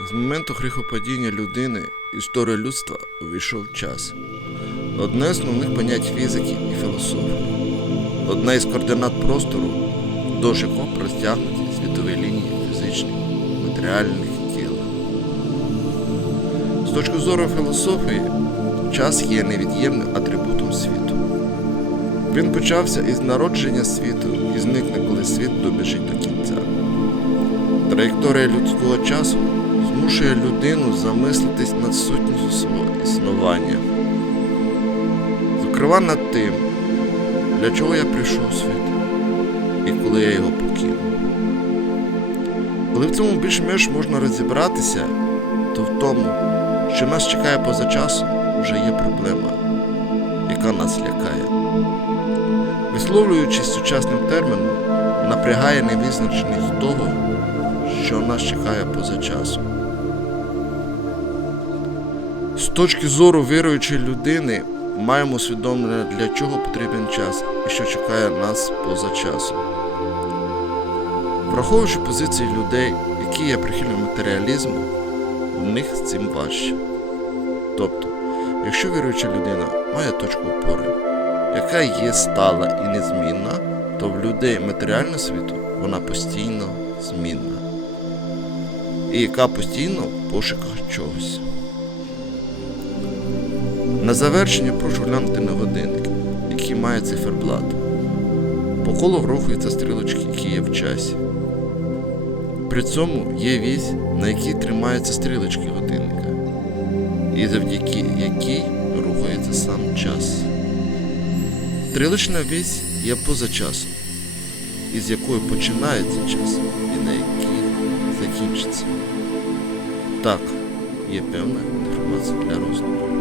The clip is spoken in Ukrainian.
З моменту гріхопадіння людини історія людства увійшов час. Одне з основних понять фізики і філософії. Одна із координат простору, вдовж якого простягнуті світові лінії фізичних, матеріальних тіл. З точки зору філософії, час є невід'ємним атрибутом світу. Він почався із народження світу і зникне, коли світ добіжить до кінця. Траєкторія людського часу змушує людину замислитись над сутністю свого існування. Зокрема над тим, для чого я прийшов у світ і коли я його покину. Коли в цьому більш-менш можна розібратися, то в тому, що нас чекає поза часом, вже є проблема, яка нас лякає. Висловлюючись сучасним терміном, напрягає невизначеність того, що нас чекає поза часом. З точки зору віруючої людини маємо усвідомлення, для чого потрібен час і що чекає нас поза часом. Враховуючи позиції людей, які є прихильними матеріалізму, в них з цим важче. Тобто, якщо віруюча людина має точку опори, яка є стала і незмінна, то в людей матеріального світу вона постійно змінна. І яка постійно в пошуках чогось. На завершення прошу глянути на годинник, який має циферблат. По колу рухаються стрілочки, які є в часі. При цьому є вісь, на якій тримаються стрілочки годинника, і завдяки якій рухається сам час. Стрілочна вісь є поза часом, із якої починається час і на якій закінчиться. Так, є певна інформація для розуму.